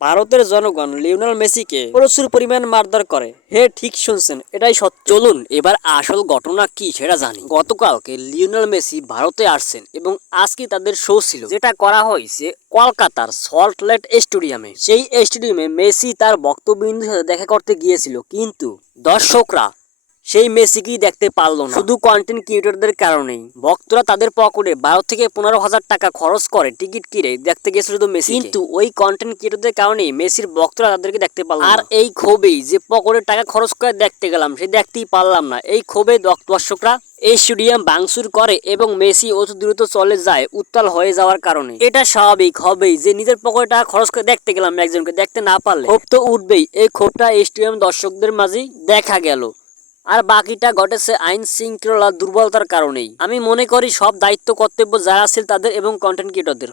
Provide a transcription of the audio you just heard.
ভারতের জনগণ লিওনেল মেসিকে প্রচুর পরিমাণ মারধর করে। হে, ঠিক শুনছেন, এটাই সত্য। চলুন এবার আসল ঘটনা কি সেটা জানি। গতকালকে লিওনেল মেসি ভারতে আসছেন এবং আজকে তাদের শো ছিল, যেটা করা হয়েছে কলকাতার সল্ট লেক স্টেডিয়ামে। সেই স্টেডিয়ামে মেসি তার ভক্তবৃন্দের সাথে দেখা করতে গিয়েছিল, কিন্তু দর্শকরা সেই মেসিকেই দেখতে পারলো না, শুধু কন্টেন্ট ক্রিয়েটরদের কারণেই। ভক্তরা তাদের পকেটে 12 থেকে 15,000 টাকা খরচ করে টিকিট কিনে দেখতে গেছিল শুধু মেসি, কিন্তু ওই কন্টেন্ট ক্রিয়েটরদের কারণেই মেসির ভক্তরা তাদেরকে দেখতে পারলো না। আর এই ক্ষোভেই যে পকেটে টাকা খরচ করে দেখতে গেলাম, সে দেখতেই পারলাম না, এই ক্ষোভে দর্শকরা এই স্টেডিয়াম ভাঙচুর করে এবং মেসি অতি দ্রুত চলে যায় উত্তাল হয়ে যাওয়ার কারণে। এটা স্বাভাবিক হবেই যে নিজের পকেটে টাকা খরচ করে দেখতে গেলাম, একজনকে দেখতে না পারলে ক্ষোভ তো উঠবেই। এই ক্ষোভটা স্টেডিয়াম দর্শকদের মাঝেই দেখা গেল। আর বাকিটা ঘটেছে আইন শৃঙ্খলা দুর্বলতার কারণেই। আমি মনে করি সব দায়িত্ব কর্তব্য যারা আছে তাদের এবং কন্টেন্ট ক্রিয়েটরদের।